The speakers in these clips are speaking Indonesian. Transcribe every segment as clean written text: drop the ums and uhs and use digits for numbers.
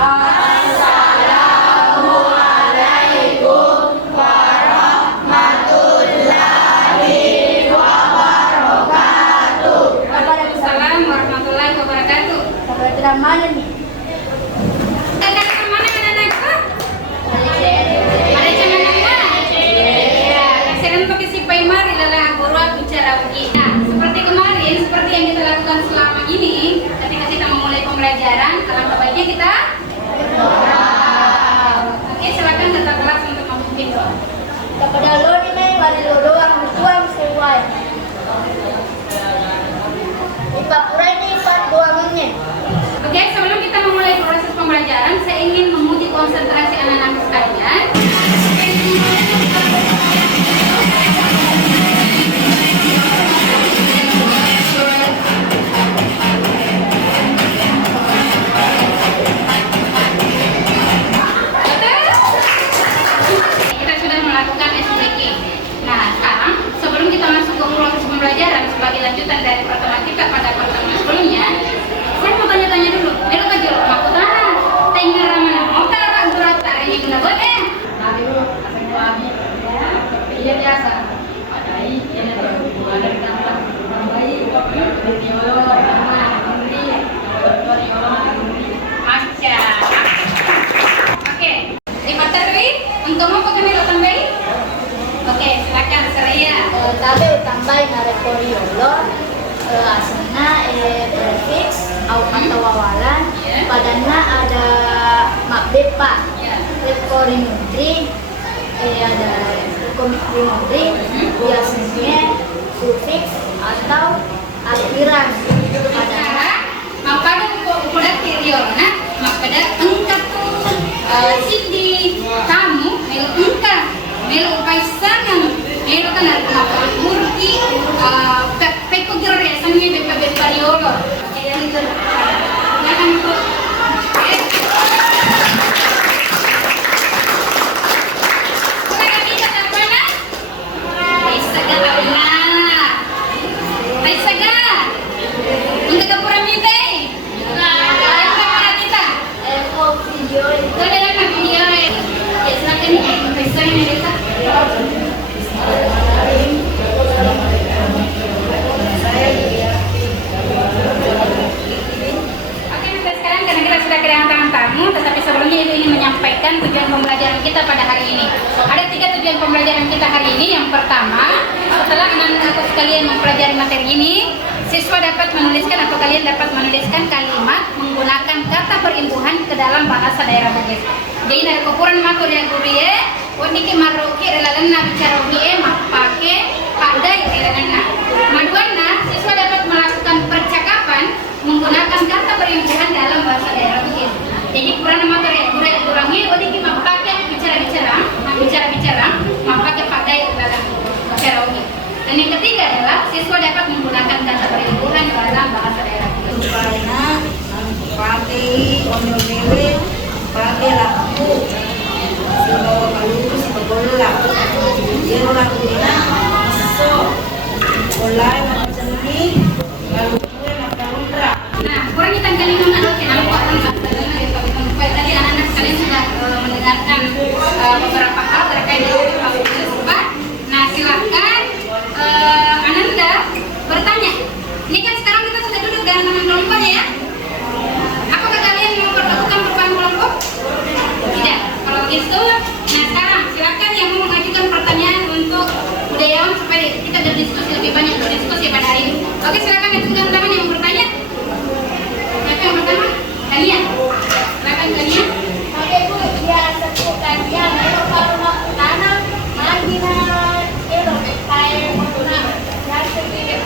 Assalamualaikum warahmatullahi wabarakatuh. Waalaikumsalam warahmatullahi wabarakatuh. Kabar mana nih? Ada kemana anak-anakku? Ada cuman apa? Ya, sekarang pakai si Paimar adalah guru bicara uji. Nah, seperti kemarin, seperti yang kita lakukan selama ini, ketika kita memulai pembelajaran, alangkah baiknya kita oke, silakan tetap kelas untuk memimpin doa. Kepada lo nih Mei, wali lo doang, tuang sesuai. Ipapura ini ipat doangnya. Oke, sebelum kita memulai proses pembelajaran, saya ingin menguji konsentrasi anak-anak sekalian. Kita sudah melakukan SBQ. Nah, sekarang sebelum kita masuk ke proses pembelajaran sebagai lanjutan dari pertemuan kita pada pertemuan sebelumnya, saya mau tanya-tanya dulu. Melo ka jero makutana. Tinggal ramana mau tak berat taranya guna buat Tapi dulu asal kami ya, iya biasa. Padai ini tuh ada kata baik video Oke, terima kasih. Untuk mau pakai melo tambahin? Oke, silakan Seraya. Tabe tambahin narekoriolo. Asana prefix atau wawalan. Padana ada makdepa. Rekorimudri. Ada rekorimudri. Biasanya sufix atau akhiran. Padana Mapada udah kiriol, nah, mapada engkau sindi kamu melu engkau melu kaisangan melu kan ada murti peko jere samnya bepa pariolo jadi itu ya kan itu tujuan pembelajaran kita pada hari ini. Ada 3 tujuan pembelajaran kita hari ini. Yang pertama, setelah anak-anak sekalian mempelajari materi ini, siswa dapat menuliskan atau kalian dapat menuliskan kalimat menggunakan kata perimbuhan ke dalam bahasa daerah Bugis. Jadi dari kekuran mako dia gurie, wadiki maroki relalan bicara ugie make pandai relalan. Maduana, siswa dapat melakukan percakapan menggunakan kata perimbuhan dalam bahasa daerah Bugis. Jadi kurang materi kurangi wadiki make bicara make pandai relalan bicara ugie. Dan yang ketiga adalah siswa dapat menggunakan kata perimbuhan dalam bahasa daerah Bugis. Pakai ondel-ondel, pakai laku, si bawa kalu, si bawa laku, dia laku dia, so, mulai macam ni, lalu gue makan udra. Nah, kurang kita kalian ada kenapa tadi anak-anak kalian sudah mendengarkan beberapa hal terkait dengan hal tersebut. Nah, silakan Ananda bertanya. Ini kan sekarang kita sudah duduk dalam kelompoknya ya. Apakah kalian mau berlakukan perubahan kelompok? Tidak. Kalau gitu, nah sekarang silakan yang mau mengajukan pertanyaan untuk budayawan supaya kita berdiskusi lebih banyak berdiskusi pada hari ini. Oke, silakan ajukan tangan yang bertanya. Siapa yang pertama? Kalian. Silakan kalian. Oke Bu, dia sebutkan dia melo kalau tanam lagi na itu kayak menguna yang sedikit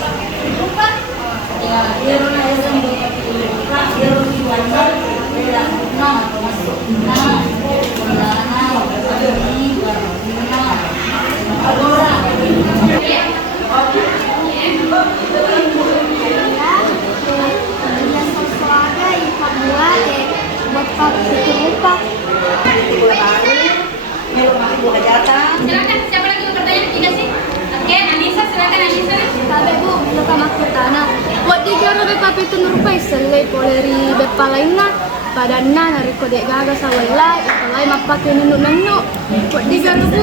lupa. Ya, dia mana yang sembuh, dia jualan, dia nak masuk, nak, Ya. Ipa isalay poleri bepa lain na padanna nariko dek gaga sa wala ipalay mapake nunu-nunu buat di gaga bu.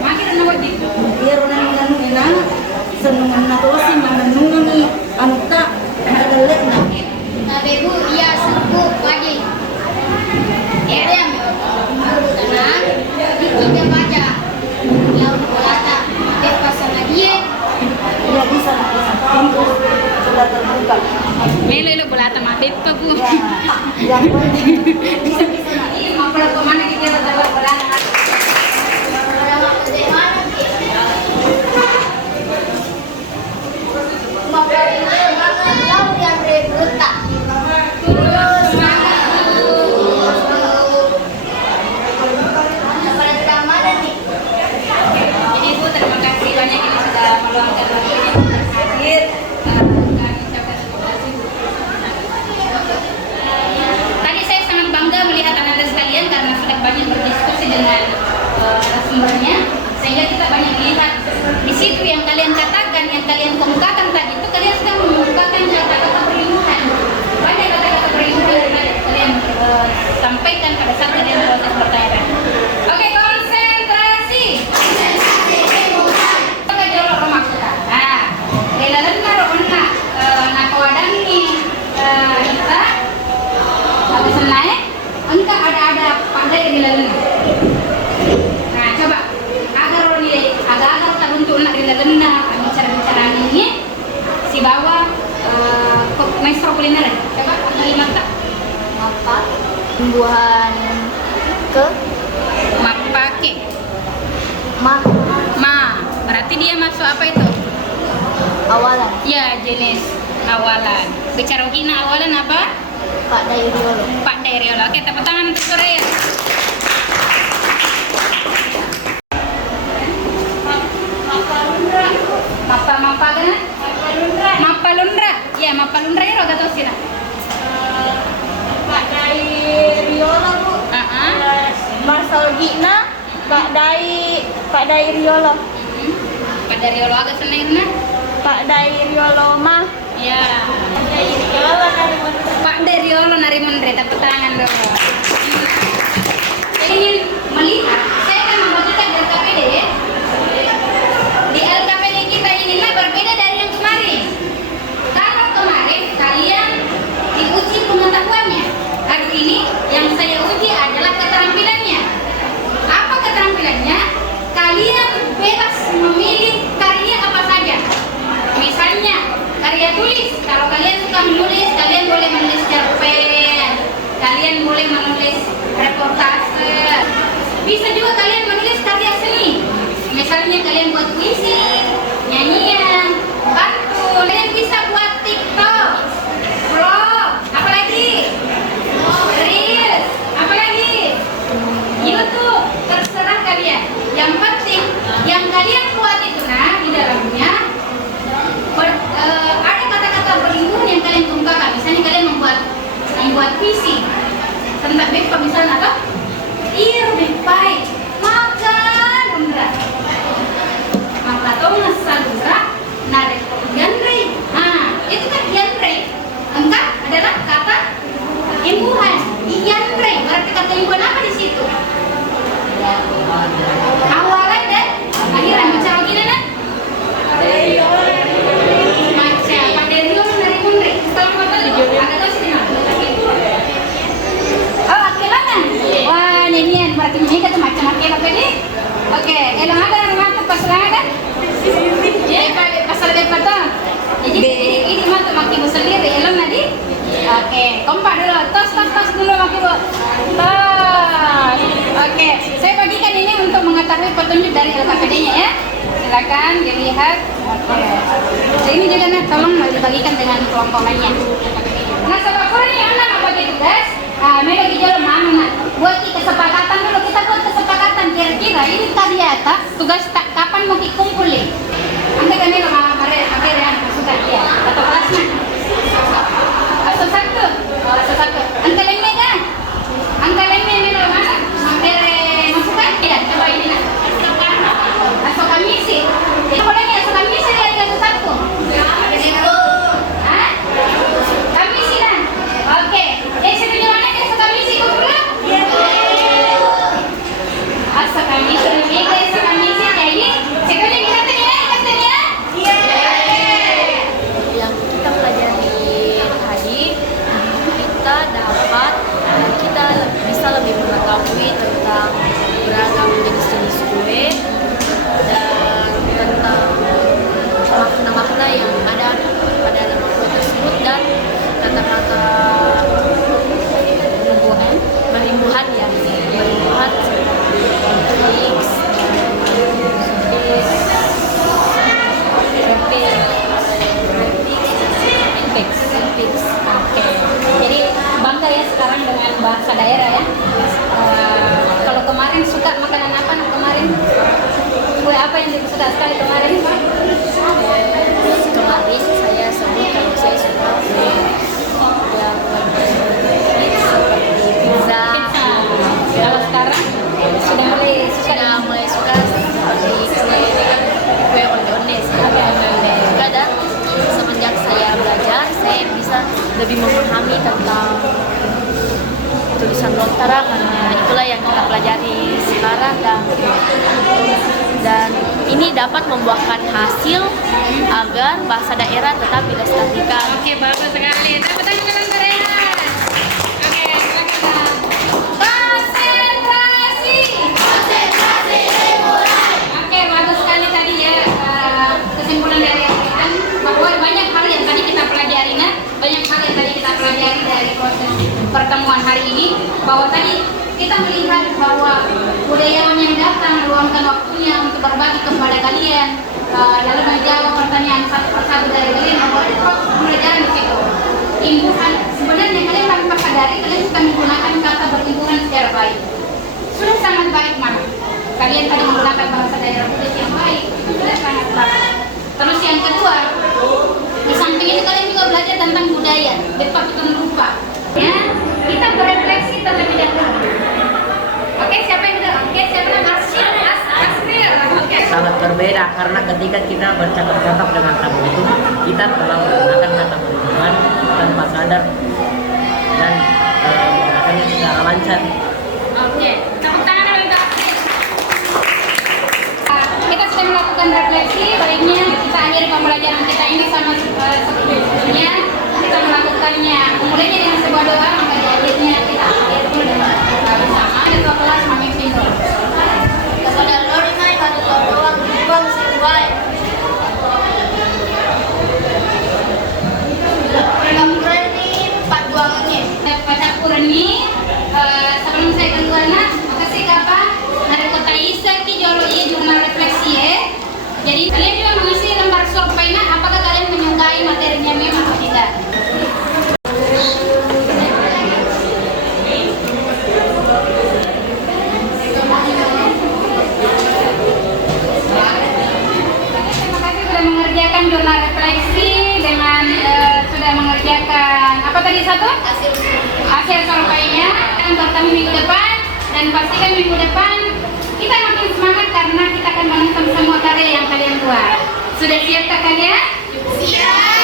Makin na wadi. Pero nanu ina senungan na to si mananungan ni anta nagalit na. Sabi bu, iya sebu pagi. Area baru tanah, kita baca. Laut bolata, pasang dia. Tidak bisa pintu sudah terbuka. Melo lo bulata mabit pa bu. Yang penting bisa na. Mapala ko man kita dapat bulata. Jadi Bu, terima kasih banyak ini sudah meluangkan waktunya untuk hadir. Kami ucapkan terima kasih Bu. Tadi saya sangat bangga melihat anak-anak sekalian karena sudah banyak berdiskusi dengan narasumbernya, sehingga kita banyak melihat di situ yang kalian katakan, yang kalian kemukakan tadi itu kalian sudah mengemukakan kata-kata perlindungan. Banyak kata-kata perlindungan yang kalian sampaikan pada saat kalian proses pertanyaan. Oke, konsentrasi. Oke, jawab rumah kita. Nah, relalan karo onna nakawadan nih kita habis naik, enggak ada pandai di relalan. Nah, coba agar tak untuk nak relalan bicara ini si bawa maestro kuliner. Coba kalimat tak? Apa? Tumbuhan ke Mapake. ma Berarti dia masuk apa itu? awalan Ya, jenis awalan. Bicara gina awalan apa? Pak Dairiolo. Pak Dairiolo. Oke, tepuk tangan untuk Surya. Mapalundra. Ya, Mapalundra ya roga tau sih. Pak Dairiolo bu. Marcel Gina Pak Dairiolo. Pak Dairiolo agak senengna. Pak Dairiolo mah Ya. Dairiolo Pak Dairiolo Narimundre, tepuk tangan dulu. Saya ingin melihat, saya akan membagikan di LKPD. Di LKPD kita ini berbeda dari yang kemarin. Kalau kemarin kalian diuji pengetahuannya, hari ini yang saya uji adalah keterampilannya. Apa keterampilannya? Kalian bebas memilih karya apa saja. Misalnya karya tulis. Kalau kalian suka menulis, kalian boleh menulis cerpen, kalian boleh menulis reportase. Bisa juga kalian menulis karya seni. Misalnya kalian buat puisi, nyanyian, pantun. Kalian bisa buat TikTok, vlog, apalagi reels, apalagi YouTube. Terserah kalian. Yang penting yang kalian buat itu di dalamnya ada kata-kata berlindung yang kalian kemukakan. Misalnya kalian membuat puisi tentang bepa misalnya atau bepai makan undra maka tahu nasalura narek genre. Nah, itu kan genre. Engkau adalah kata imbuhan. Genre berarti kata imbuhan apa di situ? Awalan dan akhiran. Bicara gini kan? Macam Panderiolo dari Mundri. Kalau kata agak tahu sih oh, akelangan. Wah, nyanyian berarti nyanyi kata macam akelan tadi. Oke, elang ada mantap pasal ada. Ya, pasal depan tuh. Jadi ini mantap makin sendiri elang tadi. Oke, kompak dulu. Tos dulu makin bu. Tos. Oke, saya bagikan ini untuk mengetahui petunjuk dari LKPD-nya ya. Silakan dilihat. Oke. Jadi ini juga tolong dibagikan dengan kelompok lainnya. Nah, sebab ini anak apa jadi guys? Mereka dijual mana? Buat kesepakatan dulu, kita buat kesepakatan kira-kira ini tadi ya, tugas kapan mau dikumpulin? Anda kan ini akhirnya sudah ya, atau kelasnya? Satu. Angka lain mega. Angka lain mega mana? Akhirnya masukkan ya, coba ini nak. Asal kami sih. Boleh ya, asal kami sih dari satu. lebih memahami tentang tulisan Lontara, karena itulah yang kita pelajari sekarang, dan ini dapat membuahkan hasil agar bahasa daerah tetap dilestarikan. Oke, bagus sekali. Tepuk tangan untuk Rehan. Oke, silakan. Konsentrasi. Konsentrasi dimulai. Oke, bagus sekali tadi ya kesimpulan dari Rehan bahwa banyak hal yang tadi kita pelajari, banyak hal yang tadi kita pelajari dari proses pertemuan hari ini, bahwa tadi kita melihat bahwa budayawan yang datang meluangkan waktunya untuk berbagi kepada kalian, lalu menjawab pertanyaan satu persatu dari kalian, bahwa ada proses pembelajaran di situ. Imbuhan, sebenarnya kalian tanpa sadari kalian sudah menggunakan kata berimbuhan secara baik. Sudah sangat baik, Mak. Kalian tadi menggunakan bahasa daerah Budas yang baik, sudah sangat baik. Terus yang kedua, di samping itu kalian juga belajar tentang budaya, betul betul lupa. Ya, kita berefleksi terlebih dahulu. Oke, siapa yang udah? Oke, siapa yang Asril? Oke. Sangat berbeda karena ketika kita bercakap-cakap dengan tamu itu, kita telah menggunakan kata berimbuhan tanpa sadar dan menggunakannya secara lancar. Oke, tepuk tangan untuk Asril. Kita sudah melakukan refleksi, baiknya kita akhiri pembelajaran kita ini sama seperti sebelumnya. Kita melakukannya mulainya dengan sebuah doa, maka di akhirnya kita akhiri dengan bersama dan doa kelas memimpin doa. Kepada Lorimai pada doang buang sesuai. Kemudian ini 4 buangannya. Pada Kurni, sebelum saya keluar, makasih Kapa. Dari kota Isa ki jolo iya jurnal refleksi ya. Jadi kalian juga mengisi lembar survei, apakah kalian menyukai materinya memang atau tidak? Terima kasih sudah mengerjakan jurnal refleksi dengan sudah mengerjakan apa tadi satu? Hasil surveinya. Akan bertemu minggu depan, dan pastikan minggu depan kita makin semangat karena kita akan menonton semua karya yang kalian buat. Sudah siapkah kalian? Siap.